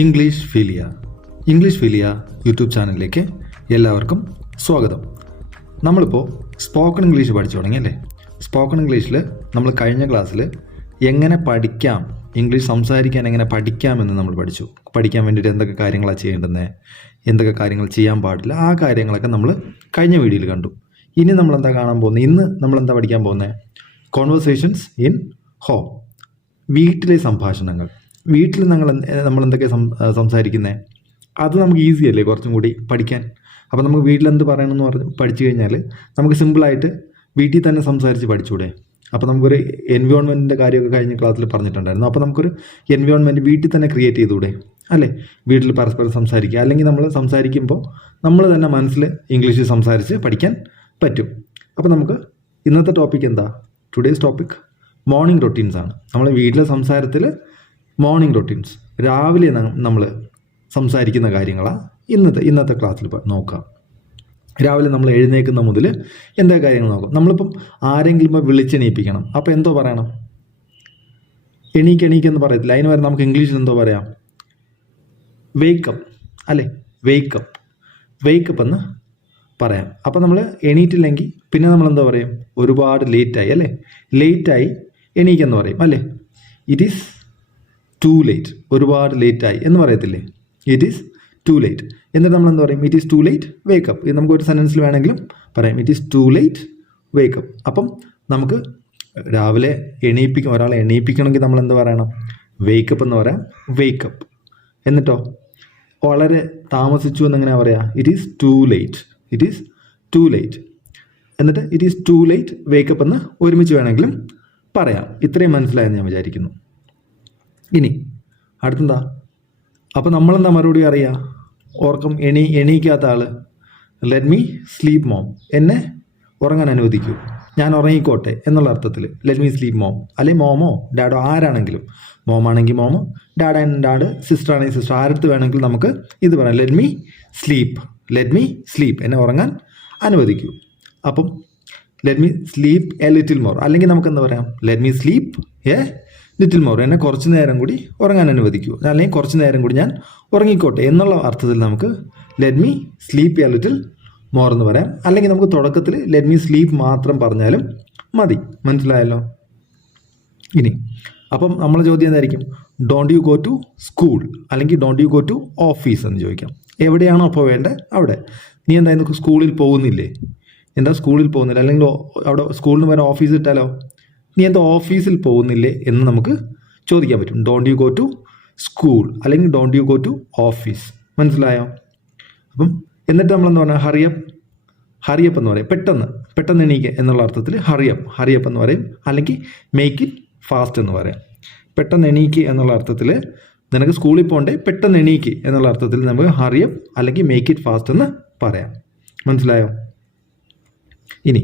English ഫീലിയ YouTube ചാനലിലേക്ക് എല്ലാവർക്കും സ്വാഗതം. നമ്മളിപ്പോൾ സ്പോക്കൺ ഇംഗ്ലീഷ് പഠിച്ചു തുടങ്ങിയല്ലേ. സ്പോക്കൺ ഇംഗ്ലീഷിൽ നമ്മൾ കഴിഞ്ഞ ക്ലാസ്സിൽ എങ്ങനെ പഠിക്കാം, ഇംഗ്ലീഷ് സംസാരിക്കാൻ എങ്ങനെ പഠിക്കാമെന്ന് നമ്മൾ പഠിച്ചു. പഠിക്കാൻ വേണ്ടിയിട്ട് എന്തൊക്കെ കാര്യങ്ങളാണ് ചെയ്യേണ്ടത്, എന്തൊക്കെ കാര്യങ്ങൾ ചെയ്യാൻ പാടില്ല, ആ കാര്യങ്ങളൊക്കെ നമ്മൾ കഴിഞ്ഞ വീഡിയോയിൽ കണ്ടു. ഇനി നമ്മളെന്താ കാണാൻ പോകുന്നത്, ഇന്ന് നമ്മളെന്താ പഠിക്കാൻ പോകുന്നത്, കോൺവെർസേഷൻസ് ഇൻ ഹോം, വീട്ടിലെ സംഭാഷണങ്ങൾ. വീട്ടിൽ നമ്മൾ എന്തൊക്കെ സംസാരിക്കുന്നത്, അത് നമുക്ക് ഈസി അല്ലേ കുറച്ചും കൂടി പഠിക്കാൻ. അപ്പോൾ നമുക്ക് വീട്ടിലെന്ത് പറയണമെന്ന് പറഞ്ഞ് പഠിച്ചു കഴിഞ്ഞാൽ നമുക്ക് സിമ്പിളായിട്ട് വീട്ടിൽ തന്നെ സംസാരിച്ച് പഠിച്ചൂടെ. അപ്പോൾ നമുക്കൊരു എൻവയോൺമെൻറ്റിൻ്റെ കാര്യമൊക്കെ കഴിഞ്ഞ ക്ലാസ്സിൽ പറഞ്ഞിട്ടുണ്ടായിരുന്നു. അപ്പോൾ നമുക്കൊരു എൻവയോൺമെൻറ്റ് വീട്ടിൽ തന്നെ ക്രിയേറ്റ് ചെയ്തുകൂടെ അല്ലേ. വീട്ടിൽ പരസ്പരം സംസാരിക്കുക, അല്ലെങ്കിൽ നമ്മൾ സംസാരിക്കുമ്പോൾ നമ്മൾ തന്നെ മനസ്സിൽ ഇംഗ്ലീഷിൽ സംസാരിച്ച് പഠിക്കാൻ പറ്റും. അപ്പോൾ നമുക്ക് ഇന്നത്തെ ടോപ്പിക് എന്താ, ടുഡേയ്സ് ടോപ്പിക് മോർണിംഗ് റൊട്ടീൻസ് ആണ്. നമ്മൾ വീട്ടിലെ സംസാരത്തിൽ മോർണിംഗ് റൊട്ടീൻസ്, രാവിലെ നമ്മൾ സംസാരിക്കുന്ന കാര്യങ്ങളാണ് ഇന്നത്തെ ക്ലാസ്സിൽ നോക്കാം. രാവിലെ നമ്മൾ എഴുന്നേൽക്കുന്ന മുതൽ എന്താ കാര്യങ്ങൾ നോക്കാം. നമ്മളിപ്പം ആരെങ്കിലും ഇപ്പോൾ വിളിച്ചെണീപ്പിക്കണം, അപ്പോൾ എന്തോ പറയണം, എണീക്കെന്ന് പറയത്തില്ല. അതിന് വരെ നമുക്ക് ഇംഗ്ലീഷിൽ എന്തോ പറയാം, വേക്കപ്പ് അല്ലേ, വേക്കപ്പ് എന്ന് പറയാം. അപ്പോൾ നമ്മൾ എണീറ്റില്ലെങ്കിൽ പിന്നെ നമ്മൾ എന്താ പറയും, ഒരുപാട് ലേറ്റായി അല്ലേ, ലേറ്റായി എണീക്കെന്ന് പറയും അല്ലേ. ഇറ്റ് ഈസ് ടു ലേറ്റ്, ഒരുപാട് ലേറ്റായി എന്ന് പറയത്തില്ലേ, ഇറ്റ് ഈസ് ടു ലേറ്റ്. എന്നിട്ട് നമ്മൾ എന്താ പറയും, it is too late wake up. ഇത് നമുക്ക് ഒരു സെൻറ്റൻസിൽ വേണമെങ്കിലും പറയാം, it is too late wake up. അപ്പം നമുക്ക് രാവിലെ ഒരാളെ എണീപ്പിക്കണമെങ്കിൽ നമ്മൾ എന്ത് പറയണം, വേക്കപ്പ് എന്ന് പറയാം, വേക്കപ്പ്. എന്നിട്ടോ വളരെ താമസിച്ചു എന്നെങ്ങനെയാണ് പറയാം, it is too late, it is too late. എന്നിട്ട് it is too late wake up എന്ന് ഒരുമിച്ച് വേണമെങ്കിലും പറയാം. ഇത്രയും മനസ്സിലായെന്ന് ഞാൻ വിചാരിക്കുന്നു. ഇനി അടുത്തെന്താ, അപ്പോൾ നമ്മളെന്താ മറുപടി അറിയുക, ഓർക്കം എണീക്കാത്ത ആൾ, ലെറ്റ് മീ സ്ലീപ്പ് മോം, എന്നെ ഉറങ്ങാൻ അനുവദിക്കൂ, ഞാൻ ഉറങ്ങിക്കോട്ടെ എന്നുള്ള അർത്ഥത്തിൽ ലെറ്റ് മീ സ്ലീപ്പ് മോം. അല്ലെങ്കിൽ മോമോ ഡാഡോ ആരാണെങ്കിലും, മോമാണെങ്കിൽ മോമോ, ഡാഡ് ആൻഡ് ഡാഡ്, സിസ്റ്റർ ആണെങ്കിൽ സിസ്റ്റർ, ആരടുത്ത് വേണമെങ്കിലും നമുക്ക് ഇത് പറയാം, ലെറ്റ് മീ സ്ലീപ്പ്, എന്നെ ഉറങ്ങാൻ അനുവദിക്കൂ. അപ്പം let me sleep A little more, അല്ലെങ്കിൽ നമുക്ക് എന്താ പറയാം, let me sleep A little more, എന്നെ കുറച്ച് നേരം കൂടി ഉറങ്ങാൻ അനുവദിക്കൂ, അല്ലെങ്കിൽ കുറച്ച് നേരം കൂടി ഞാൻ ഉറങ്ങിക്കോട്ടെ എന്നുള്ള അർത്ഥത്തിൽ നമുക്ക് let me sleep A little more എന്ന് പറയാം. അല്ലെങ്കിൽ നമുക്ക് തുടക്കത്തിൽ ലെറ്റ് മീ സ്ലീപ്പ് മാത്രം പറഞ്ഞാലും മതി. മനസ്സിലായല്ലോ. ഇനി അപ്പം നമ്മളെ ചോദ്യം എന്തായിരിക്കും, don't you go to school, അല്ലെങ്കിൽ don't you go to office എന്ന് ചോദിക്കാം. എവിടെയാണോ അപ്പോൾ വേണ്ടത് അവിടെ. നീ എന്തായാലും സ്കൂളിൽ പോകുന്നില്ലേ, എന്താ സ്കൂളിൽ പോകുന്നില്ല, അല്ലെങ്കിൽ അവിടെ സ്കൂളിന് വരെ ഓഫീസ് ഇട്ടാലോ, നീ എന്താ ഓഫീസിൽ പോകുന്നില്ലേ എന്ന് നമുക്ക് ചോദിക്കാൻ പറ്റും. Don't you go to school, അല്ലെങ്കിൽ don't you go to office. മനസ്സിലായോ. അപ്പം എന്നിട്ട് നമ്മളെന്താ പറഞ്ഞാൽ, ഹറിയപ്പ് എന്ന് പറയും, പെട്ടെന്ന് എണീക്കുക എന്നുള്ള അർത്ഥത്തിൽ ഹറിയപ്പ് എന്ന് പറയും. അല്ലെങ്കിൽ മേക്ക് ഇറ്റ് ഫാസ്റ്റ് എന്ന് പറയാം. പെട്ടെന്ന് എണീക്കുക എന്നുള്ള അർത്ഥത്തിൽ, നിനക്ക് സ്കൂളിൽ പോകണ്ടേ, പെട്ടെന്ന് എണീക്കുക എന്നുള്ള അർത്ഥത്തിൽ നമുക്ക് ഹറിയപ്പ് അല്ലെങ്കിൽ മേക്ക് ഇറ്റ് ഫാസ്റ്റ് എന്ന് പറയാം. മനസ്സിലായോ. ഇനി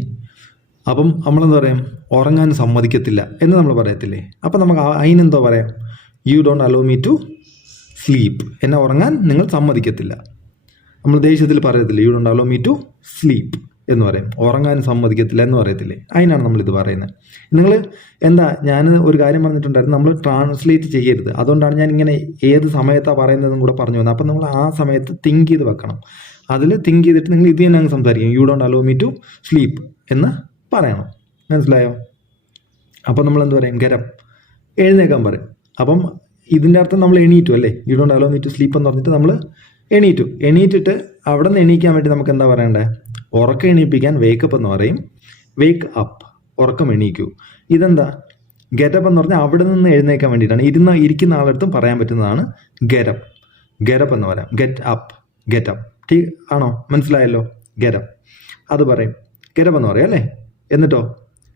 അപ്പം നമ്മളെന്താ പറയാം, ഉറങ്ങാൻ സമ്മതിക്കത്തില്ല എന്ന് നമ്മൾ പറയത്തില്ലേ. അപ്പം നമുക്ക് അതിനെന്തോ പറയാം, you don't allow me to sleep, എന്നെ ഉറങ്ങാൻ നിങ്ങൾ സമ്മതിക്കത്തില്ല. നമ്മൾ ദേഷ്യത്തിൽ പറയത്തില്ലേ, you don't allow me to sleep എന്ന് പറയും, ഉറങ്ങാൻ സമ്മതിക്കത്തില്ല എന്ന് പറയത്തില്ലേ. അതിനാണ് നമ്മളിത് പറയുന്നത്. നിങ്ങൾ എന്താ, ഞാൻ ഒരു കാര്യം പറഞ്ഞിട്ടുണ്ടായിരുന്നു, നമ്മൾ ട്രാൻസ്ലേറ്റ് ചെയ്യരുത്. അതുകൊണ്ടാണ് ഞാൻ ഇങ്ങനെ ഏത് സമയത്താണ് പറയുന്നതെന്നും കൂടെ പറഞ്ഞു വന്നത്. അപ്പം നമ്മൾ ആ സമയത്ത് തിങ്ക് ചെയ്ത് വെക്കണം. അതിൽ തിങ്ക് ചെയ്തിട്ട് നിങ്ങൾ ഇത് തന്നെ അങ്ങ് സംസാരിക്കും, you don't allow me to sleep എന്ന് പറയണം. മനസ്സിലായോ. അപ്പം നമ്മൾ എന്ത് പറയും, എഴുന്നേക്കാൻ പറയും. അപ്പം ഇതിൻ്റെ അർത്ഥം നമ്മൾ എണീറ്റു അല്ലേ, you don't allow me to sleep എന്ന് പറഞ്ഞിട്ട് നമ്മൾ എണീറ്റിട്ട് അവിടെ നിന്ന് എണീക്കാൻ വേണ്ടി നമുക്ക് എന്താ പറയണ്ടേ, ഉറക്കം എണീപ്പിക്കാൻ വേക്കപ്പ് എന്ന് പറയും, വേക്ക് അപ്പ്, ഉറക്കം എണീക്കൂ. ഇതെന്താ, ഗെറ്റപ്പ് എന്ന് പറഞ്ഞാൽ അവിടെ നിന്ന് എഴുന്നേക്കാൻ വേണ്ടിയിട്ടാണ്. ഇരിക്കുന്ന ആളടുത്തും പറയാൻ പറ്റുന്നതാണ് ഗെറ്റപ്പ് എന്ന് പറയാം. ഗെറ്റപ്പ് ആണോ, മനസ്സിലായല്ലോ. ഗെറ്റപ്പ് അത് പറയും, ഗെറ്റപ്പ് എന്ന് പറയാം അല്ലേ. എന്നിട്ടോ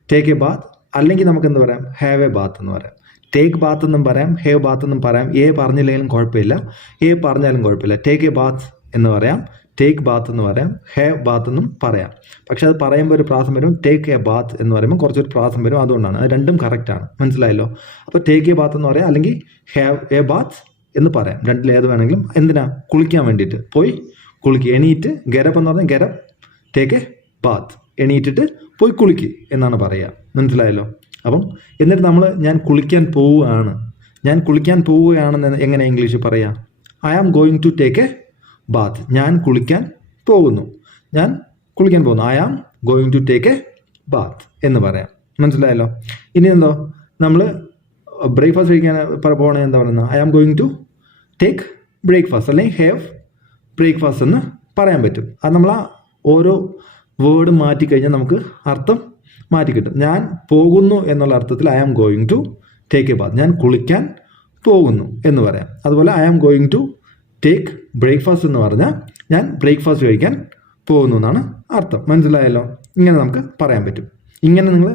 ടേക്ക് എ ബാത്ത്, അല്ലെങ്കിൽ നമുക്ക് എന്ത് പറയാം, ഹാവ് എ ബാത്ത് എന്ന് പറയാം. ടേക്ക് ബാത്ത് എന്നും പറയാം, ഹേവ് ബാത്ത് എന്നും പറയാം. പറഞ്ഞില്ലെങ്കിലും കുഴപ്പമില്ല, പറഞ്ഞാലും കുഴപ്പമില്ല. ടേക്ക് എ ബാത്ത് എന്ന് പറയാം, ടേക്ക് ബാത്ത് എന്ന് പറയാം, ഹേവ് ബാത്ത് എന്നും പറയാം. പക്ഷെ അത് പറയുമ്പോൾ ഒരു പ്രാസം വരും, ടേക്ക് എ ബാത്ത് എന്ന് പറയുമ്പോൾ കുറച്ചൊരു പ്രാസം വരും. അതുകൊണ്ടാണ് അത് രണ്ടും കറക്റ്റാണ്. മനസ്സിലായല്ലോ. അപ്പോൾ ടേക്ക് എ ബാത്ത് എന്ന് പറയാം, അല്ലെങ്കിൽ ഹാവ് എ ബാത്ത് എന്ന് പറയാം. രണ്ടിലേത് വേണമെങ്കിലും. എന്തിനാ, കുളിക്കാൻ വേണ്ടിയിട്ട് പോയി കുളിക്കുക. എണീറ്റ് ഗെറ്റപ്പ് എന്ന് പറഞ്ഞാൽ ഗെറ്റപ്പ്, ടേക്ക് എ ബാത്ത്, എണീറ്റിട്ട് പോയി കുളിക്കുക എന്നാണ് പറയുക. മനസ്സിലായല്ലോ. അപ്പം എന്നിട്ട് ഞാൻ കുളിക്കാൻ പോവുകയാണെന്ന് എങ്ങനെ ഇംഗ്ലീഷ് പറയാം, I am going to take a bath. ഞാൻ കുളിക്കാൻ പോകുന്നു. I am going to take a bath എന്ന് പറയാം. മനസ്സിലായല്ലോ? ഇനി എന്തോ നമ്മൾ ബ്രേക്ക്ഫാസ്റ്റ് കഴിക്കാൻ പോകണേ എന്താ പറയുന്നത്? I am going to take breakfast അല്ലെങ്കിൽ ഹാവ് ബ്രേക്ക്ഫാസ്റ്റ് എന്ന് പറയാൻ പറ്റും. അത് നമ്മൾ ആ ഓരോ വേർഡ് മാറ്റിക്കഴിഞ്ഞാൽ നമുക്ക് അർത്ഥം മാറ്റിക്കിട്ടും. ഞാൻ പോകുന്നു എന്നുള്ള അർത്ഥത്തിൽ I am going to take a bath, ഞാൻ കുളിക്കാൻ പോകുന്നു എന്ന് പറയാം. അതുപോലെ I am going to take breakfast എന്ന് പറഞ്ഞാൽ ഞാൻ ബ്രേക്ക്ഫാസ്റ്റ് കഴിക്കാൻ പോകുന്നു എന്നാണ് അർത്ഥം. മനസ്സിലായല്ലോ? ഇങ്ങനെ നമുക്ക് പറയാൻ പറ്റും. ഇങ്ങനെ നിങ്ങൾ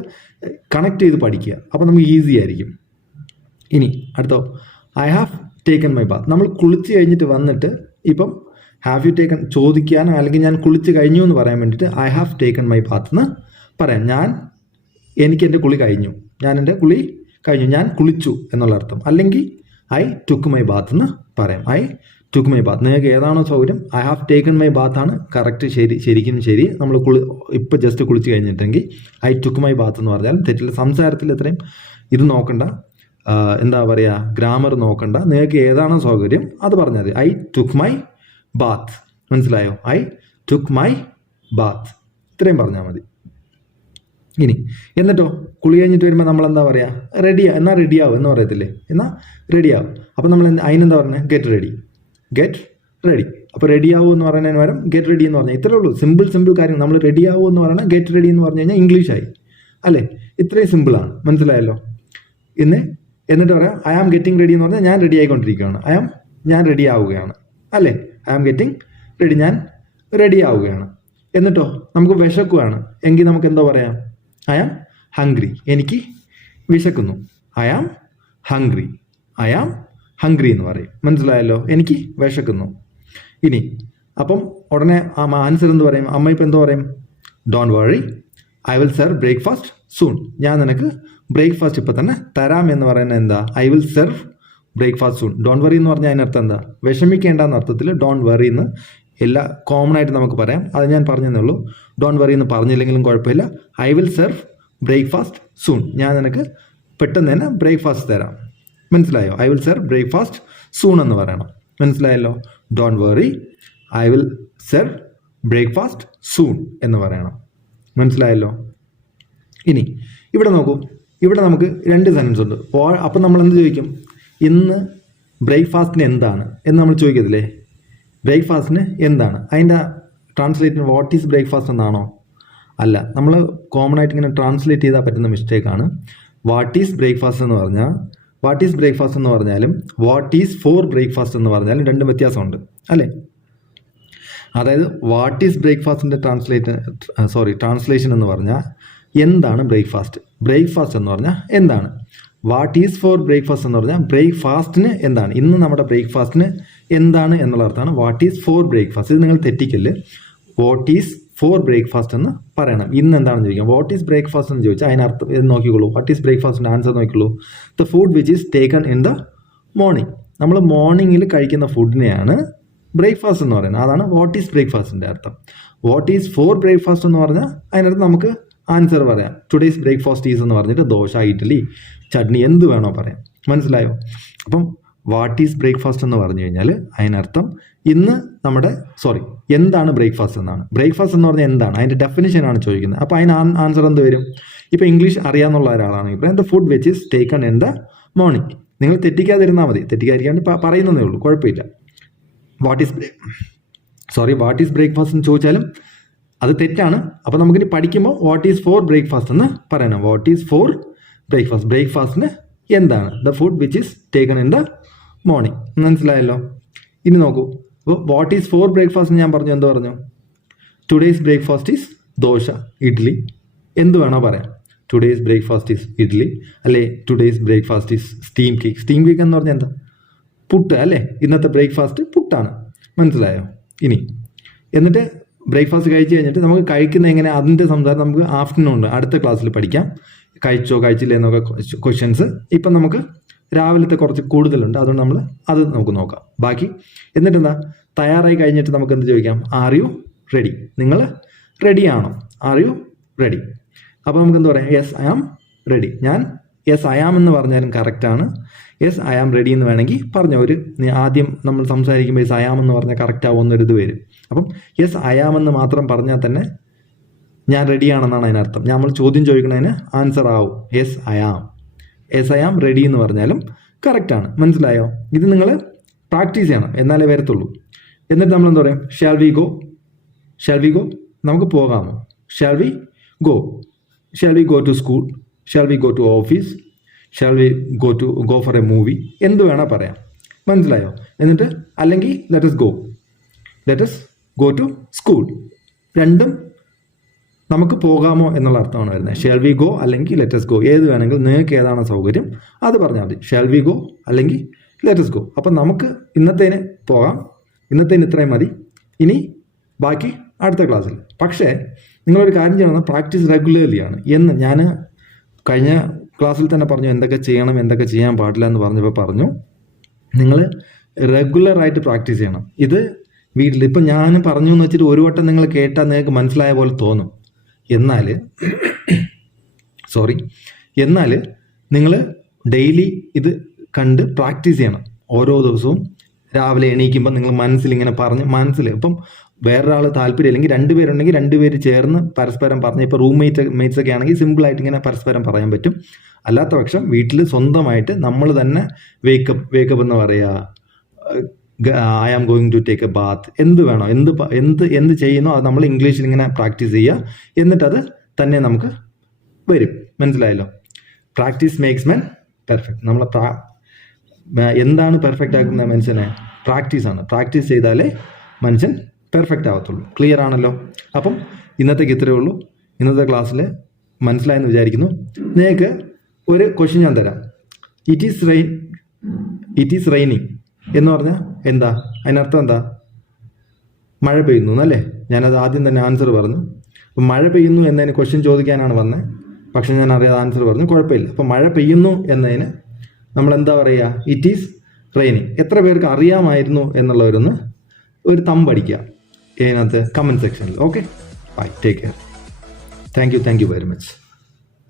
കണക്ട് ചെയ്ത് പഠിക്കുക, അപ്പോൾ നമുക്ക് ഈസി ആയിരിക്കും. ഇനി അടുത്തോ, I have taken my Baat. നമ്മൾ കുളിച്ച് കഴിഞ്ഞിട്ട് വന്നിട്ട് ഇപ്പം ഹാവ് യു ടേക്കൺ ചോദിക്കാനോ അല്ലെങ്കിൽ ഞാൻ കുളിച്ച് കഴിഞ്ഞു എന്ന് പറയാൻ വേണ്ടിയിട്ട് I have taken my Baat എന്ന് പറയാം. എനിക്ക് എൻ്റെ കുളി കഴിഞ്ഞു, ഞാൻ കുളിച്ചു എന്നുള്ള അർത്ഥം. അല്ലെങ്കിൽ ഐ ടുക്ക് മൈ ബാത്ത് എന്ന് പറയാം. I took my Baat. നിങ്ങൾക്ക് ഏതാണോ സൗകര്യം. I have taken my Baat ആണ് കറക്റ്റ്, ശരിക്കും ശരി. നമ്മൾ ഇപ്പം ജസ്റ്റ് കുളിച്ച് കഴിഞ്ഞിട്ടെങ്കിൽ ഐ ടുക്ക് മൈ ബാത്ത് എന്ന് പറഞ്ഞാൽ തെറ്റില്ല. സംസാരത്തിൽ ഇത്രയും ഇത് നോക്കണ്ട, എന്താ പറയുക, ഗ്രാമർ നോക്കണ്ട. നിങ്ങൾക്ക് ഏതാണോ സൗകര്യം അത് പറഞ്ഞാൽ മതി. I took my bath. മനസ്സിലായോ? I took my bath. ഇത്രയും പറഞ്ഞാൽ മതി. ഇനി എന്നിട്ടോ കുളി കഴിഞ്ഞിട്ട് വരുമ്പോൾ നമ്മൾ എന്താ പറയുക? റെഡിയാവും എന്ന് പറയത്തില്ലേ? റെഡിയാവും. അപ്പം നമ്മൾ അതിനെന്താ പറഞ്ഞത്? Get ready. അപ്പോൾ റെഡിയാവും എന്ന് പറയുന്നതിന് പകരം ഗെറ്റ് റെഡി എന്ന് പറഞ്ഞാൽ ഇത്രേ ഉള്ളൂ. സിമ്പിൾ കാര്യം. നമ്മൾ റെഡിയാവും എന്ന് പറയുന്നത് ഗെറ്റ് റെഡി എന്ന് പറഞ്ഞു കഴിഞ്ഞാൽ ഇംഗ്ലീഷായി അല്ലേ? ഇത്രയും സിമ്പിളാണ്. മനസ്സിലായല്ലോ? എന്നിട്ട് പറയാം ഐ ആം ഗെറ്റിംഗ് റെഡി എന്ന് പറഞ്ഞാൽ ഞാൻ റെഡി ആയിക്കൊണ്ടിരിക്കുകയാണ്. ഞാൻ റെഡി ആവുകയാണ് അല്ലേ? ഐ ആം ഗെറ്റിംഗ് റെഡി, ഞാൻ റെഡി ആവുകയാണ്. എന്നിട്ടോ നമുക്ക് വിശക്കുകയാണ് എങ്കിൽ നമുക്ക് എന്താ പറയാം? I am hungry. എനിക്ക് വിശക്കുന്നു. ഐ ആം ഹംഗ്രി എന്ന് പറയും. മനസ്സിലായല്ലോ? എനിക്ക് വിശക്കുന്നു. ഇനി അപ്പം ഉടനെ ആൻസർ എന്ത് പറയും? അമ്മ ഇപ്പം എന്തോ പറയും? Don't worry, I will serve breakfast soon. ഞാൻ നിനക്ക് ബ്രേക്ക്ഫാസ്റ്റ് ഇപ്പം തന്നെ തരാം എന്ന് പറയുന്നത് എന്താ? I will serve breakfast soon. Don't worry എന്ന് പറഞ്ഞാൽ അതിനർത്ഥം എന്താ? വിഷമിക്കേണ്ട എന്ന അർത്ഥത്തിൽ ഡോണ്ട് വറി എന്ന് എല്ലാ കോമൺ ആയിട്ട് നമുക്ക് പറയാം. അത് ഞാൻ പറഞ്ഞതേ ഉള്ളൂ. ഡോണ്ട് വറി എന്ന് പറഞ്ഞില്ലെങ്കിലും കുഴപ്പമില്ല. I will serve breakfast soon. ഞാൻ നിനക്ക് പെട്ടെന്ന് തന്നെ ബ്രേക്ക്ഫാസ്റ്റ് തരാം. മനസ്സിലായോ? I will serve breakfast soon എന്ന് പറയണം. മനസ്സിലായല്ലോ? Don't worry, I will serve breakfast soon എന്ന് പറയണം. മനസ്സിലായല്ലോ? ഇനി ഇവിടെ നോക്കൂ. ഇവിടെ നമുക്ക് 2 സെൻറ്റൻസ് ഉണ്ട്. അപ്പം നമ്മൾ എന്ത് ചോദിക്കും? ഇന്ന് ബ്രേക്ക്ഫാസ്റ്റിന് എന്താണ് എന്ന് നമ്മൾ ചോദിക്കത്തില്ലേ? ബ്രേക്ക്ഫാസ്റ്റിന് എന്താണ്? അതിൻ്റെ ട്രാൻസ്ലേറ്റ് വാട്ട് ഈസ് ബ്രേക്ക്ഫാസ്റ്റ് എന്നാണോ? അല്ല. നമ്മൾ കോമൺ ആയിട്ട് ഇങ്ങനെ ട്രാൻസ്ലേറ്റ് ചെയ്താൽ പറ്റുന്ന മിസ്റ്റേക്കാണ്. വാട്ട് ഈസ് ബ്രേക്ക്ഫാസ്റ്റ് എന്ന് പറഞ്ഞാലും വാട്ട് ഈസ് ഫോർ ബ്രേക്ക്ഫാസ്റ്റ് എന്ന് പറഞ്ഞാലും രണ്ടും വ്യത്യാസമുണ്ട് അല്ലേ? അതായത് വാട്ട് ഈസ് ബ്രേക്ക്ഫാസ്റ്റിൻ്റെ ട്രാൻസ്ലേഷൻ എന്ന് പറഞ്ഞാൽ എന്താണ് ബ്രേക്ക്ഫാസ്റ്റ് എന്ന് പറഞ്ഞാൽ എന്താണ്. വാട്ട് ഈസ് ഫോർ ബ്രേക്ക്ഫാസ്റ്റ് എന്ന് പറഞ്ഞാൽ ബ്രേക്ക്ഫാസ്റ്റിന് എന്താണ്, ഇന്ന് നമ്മുടെ ബ്രേക്ക്ഫാസ്റ്റിന് എന്താണ് എന്നുള്ള അർത്ഥമാണ് വാട്ട് ഈസ് ഫോർ ബ്രേക്ക്ഫാസ്റ്റ്. ഇത് നിങ്ങൾ തെറ്റിക്കല്. വാട്ട് ഈസ് ഫോർ ബ്രേക്ക്ഫാസ്റ്റ് എന്ന് പറയണം. ഇന്ന് എന്താണെന്ന് ചോദിക്കാം. വാട്ട് ഈസ് ബ്രേക്ക്ഫാസ്റ്റ് എന്ന് ചോദിച്ചാൽ അതിനർത്ഥം ഇത് നോക്കിക്കോളൂ. വാട്ട് ഈസ് ബ്രേക്ക്ഫാസ്റ്റിൻ്റെ ആൻസർ നോക്കിക്കോളൂ. The food which is taken in the morning. നമ്മൾ മോർണിംഗിൽ കഴിക്കുന്ന ഫുഡിനെയാണ് ബ്രേക്ക്ഫാസ്റ്റ് എന്ന് പറയുന്നത്. അതാണ് വാട്ട് ഈസ് ബ്രേക്ക്ഫാസ്റ്റിൻ്റെ അർത്ഥം. വാട്ട് ഈസ് ഫോർ ബ്രേക്ക്ഫാസ്റ്റ് എന്ന് പറഞ്ഞാൽ അതിനർത്ഥം നമുക്ക് ആൻസർ പറയാം. ടുഡേയ്സ് ബ്രേക്ക്ഫാസ്റ്റ് ഈസ് എന്ന് പറഞ്ഞിട്ട് ദോശ, ഇഡ്ഡലി, ചട്നി എന്ത് വേണോ പറയാം. മനസ്സിലായോ? അപ്പം വാട്ട് ഈസ് ബ്രേക്ക്ഫാസ്റ്റ് എന്ന് പറഞ്ഞു കഴിഞ്ഞാൽ അതിനർത്ഥം ഇന്ന് എന്താണ് ബ്രേക്ക്ഫാസ്റ്റ് എന്നാണ്. ബ്രേക്ക്ഫാസ്റ്റ് എന്ന് പറഞ്ഞാൽ എന്താണ്, അതിൻ്റെ ഡെഫിനിഷനാണ് ചോദിക്കുന്നത്. അപ്പോൾ അതിന് ആൻസർ എന്ത് വരും? ഇപ്പോൾ ഇംഗ്ലീഷ് അറിയാമെന്നുള്ള ഒരാളാണെങ്കിൽ പറയാം the food which is taken in the morning. നിങ്ങൾ തെറ്റിക്കാതിരുന്നാൽ മതി. തെറ്റിക്കാതിരിക്കാണ്ട് പറയുന്നതേ ഉള്ളൂ, കുഴപ്പമില്ല. വാട്ട് ഈസ് ബ്രേക്ക്ഫാസ്റ്റ് എന്ന് ചോദിച്ചാലും അത് തെറ്റാണ്. അപ്പോൾ നമുക്കിനി പഠിക്കുമ്പോൾ വാട്ട് ഈസ് ഫോർ ബ്രേക്ക്ഫാസ്റ്റ് എന്ന് പറയണം. വാട്ട് ഈസ് ഫോർ ബ്രേക്ക്ഫാസ്റ്റിന് എന്താണ്? The food which is taken in the morning. മനസ്സിലായല്ലോ? ഇനി നോക്കൂ. അപ്പോൾ വാട്ട് ഈസ് ഫോർ ബ്രേക്ക്ഫാസ്റ്റ് ഞാൻ പറഞ്ഞു. എന്ത് പറഞ്ഞു? Today's breakfast is dosa, idli, എന്ത് വേണോ പറയാം. ടുഡേയ്സ് ബ്രേക്ക്ഫാസ്റ്റ് ഈസ് ഇഡ്ഡലി, അല്ലേ today's breakfast is steam cake എന്ന് പറഞ്ഞാൽ എന്താ? പുട്ട് അല്ലേ? ഇന്നത്തെ ബ്രേക്ക്ഫാസ്റ്റ് പുട്ടാണ്. മനസ്സിലായോ? ഇനി എന്നിട്ട് ബ്രേക്ക്ഫാസ്റ്റ് കഴിച്ച് കഴിഞ്ഞിട്ട് നമുക്ക് കഴിക്കുന്ന എങ്ങനെ അതിൻ്റെ സംസാരം നമുക്ക് ആഫ്റ്റർനൂൺ ഉണ്ട് അടുത്ത ക്ലാസ്സിൽ പഠിക്കാം. കഴിച്ചോ കഴിച്ചില്ലേ എന്നൊക്കെ ക്വസ്റ്റ്യൻസ് ഇപ്പം നമുക്ക് രാവിലത്തെ കുറച്ച് കൂടുതലുണ്ട്, അതുകൊണ്ട് അത് നമുക്ക് നോക്കാം ബാക്കി. എന്നിട്ട് എന്താ, തയ്യാറായി കഴിഞ്ഞിട്ട് നമുക്ക് എന്ത് ചോദിക്കാം? Are you ready? നിങ്ങൾ റെഡിയാണോ? Are you ready? അപ്പോൾ നമുക്ക് എന്ത് പറയാം? Yes I am ready. Yes I am എന്ന് പറഞ്ഞാലും കറക്റ്റാണ്. യെസ് ഐ ആം റെഡി എന്ന് വേണമെങ്കിൽ പറഞ്ഞോ. ആദ്യം നമ്മൾ സംസാരിക്കുമ്പോൾ യെസ് ഐ ആം എന്ന് പറഞ്ഞാൽ കറക്റ്റ് ആവുമെന്നൊരു ഇത് വരും. അപ്പം യെസ് ഐ ആം എന്ന് മാത്രം പറഞ്ഞാൽ തന്നെ ഞാൻ റെഡിയാണെന്നാണ് അതിനർത്ഥം. നമ്മൾ ചോദ്യം ചോദിക്കുന്നതിന് ആൻസർ ആവും യെസ് ഐ ആം റെഡി എന്ന് പറഞ്ഞാലും കറക്റ്റാണ്. മനസ്സിലായോ? ഇത് നിങ്ങൾ പ്രാക്ടീസ് ചെയ്യണം, എന്നാലേ വരത്തുള്ളൂ. എന്നിട്ട് നമ്മൾ എന്താ പറയും? ഷാൽ വി ഗോ നമുക്ക് പോകാമോ? Shall we go to school? Shall we go to office? Shall we go for a movie? എന്ത് വേണേൽ പറയാം. മനസ്സിലായോ? എന്നിട്ട് അല്ലെങ്കിൽ ലെറ്റസ് ഗോ ടു സ്കൂൾ. രണ്ടും നമുക്ക് പോകാമോ എന്നുള്ള അർത്ഥമാണ് വരുന്നത്. ഷാൽ വി ഗോ അല്ലെങ്കിൽ ലെറ്റസ് ഗോ, ഏത് വേണമെങ്കിലും നിങ്ങൾക്ക് ഏതാണോ സൗകര്യം അത് പറഞ്ഞാൽ മതി. ഷാൽ വി ഗോ അല്ലെങ്കിൽ ലെറ്റസ് ഗോ. അപ്പം നമുക്ക് ഇന്നത്തേന് പോകാം. ഇന്നത്തേന് ഇത്രയും മതി. ഇനി ബാക്കി അടുത്ത ക്ലാസ്സിൽ. പക്ഷേ നിങ്ങളൊരു കാര്യം ചെയ്യണം, പ്രാക്ടീസ് റെഗുലർലിയാണ് എന്ന് ഞാൻ കഴിഞ്ഞ ക്ലാസ്സിൽ തന്നെ പറഞ്ഞു. എന്തൊക്കെ ചെയ്യണം, എന്തൊക്കെ ചെയ്യാൻ പാടില്ല എന്ന് പറഞ്ഞപ്പോൾ പറഞ്ഞു, നിങ്ങൾ റെഗുലറായിട്ട് പ്രാക്ടീസ് ചെയ്യണം. ഇത് വീട്ടിൽ ഇപ്പം ഞാൻ പറഞ്ഞു എന്ന് വെച്ചിട്ട് ഒരു വട്ടം നിങ്ങൾ കേട്ടാൽ നിങ്ങൾക്ക് മനസ്സിലായ പോലെ തോന്നും. എന്നാൽ നിങ്ങൾ ഡെയിലി ഇത് കണ്ട് പ്രാക്ടീസ് ചെയ്യണം. ഓരോ ദിവസവും രാവിലെ എണീക്കുമ്പോൾ നിങ്ങൾ മനസ്സിലിങ്ങനെ പറഞ്ഞ് ഇപ്പം വേറൊരാൾ താല്പര്യം അല്ലെങ്കിൽ രണ്ടുപേരുണ്ടെങ്കിൽ രണ്ടുപേര് ചേർന്ന് പരസ്പരം പറഞ്ഞ്, ഇപ്പോൾ റൂംമേറ്റ്സ് ഒക്കെ ആണെങ്കിൽ സിമ്പിളായിട്ട് ഇങ്ങനെ പരസ്പരം പറയാൻ പറ്റും. അല്ലാത്ത പക്ഷം വീട്ടിൽ സ്വന്തമായിട്ട് നമ്മൾ തന്നെ വേക്കപ്പ് എന്ന് പറയുക, I am going to take a bath, എന്ത് വേണോ, എന്ത് ചെയ്യുന്നോ അത് നമ്മൾ ഇംഗ്ലീഷിൽ ഇങ്ങനെ പ്രാക്ടീസ് ചെയ്യുക. എന്നിട്ടത് തന്നെ നമുക്ക് വരും. മനസ്സിലായല്ലോ? പ്രാക്ടീസ് മേക്സ് മാൻ പെർഫെക്റ്റ്. എന്താണ് പെർഫെക്റ്റ് ആക്കുന്ന മനുഷ്യനെ? പ്രാക്ടീസാണ്. പ്രാക്ടീസ് ചെയ്താലേ മനുഷ്യൻ പെർഫെക്റ്റ് ആവത്തുള്ളൂ. ക്ലിയർ ആണല്ലോ? അപ്പം ഇന്നത്തേക്ക് ഇത്രയേ ഉള്ളൂ. ഇന്നത്തെ ക്ലാസ്സിൽ മനസ്സിലായെന്ന് വിചാരിക്കുന്നു. നിങ്ങൾക്ക് ഒരു ക്വസ്റ്റ്യൻ ഞാൻ തരാം. ഇറ്റ് ഈസ് റെയിനിങ് എന്ന് പറഞ്ഞാൽ എന്താ? അതിനർത്ഥം എന്താ? മഴ പെയ്യുന്നു എന്നല്ലേ? ഞാനത് ആദ്യം തന്നെ ആൻസർ പറഞ്ഞു. അപ്പം മഴ പെയ്യുന്നു എന്നതിന് ക്വസ്റ്റ്യൻ ചോദിക്കാനാണ് വന്നത്. പക്ഷെ ഞാൻ അറിയാതെ ആൻസർ പറഞ്ഞു, കുഴപ്പമില്ല. അപ്പം മഴ പെയ്യുന്നു എന്നതിന് നമ്മൾ എന്താ പറയുക? It is raining. എത്ര പേർക്ക് അറിയാമായിരുന്നു എന്നുള്ളവരൊന്ന് ഒരു തമ്പടിക്കുക ഇതിനകത്ത് കമൻറ്റ് സെക്ഷനിൽ. Okay, bye, take care. Thank you very much.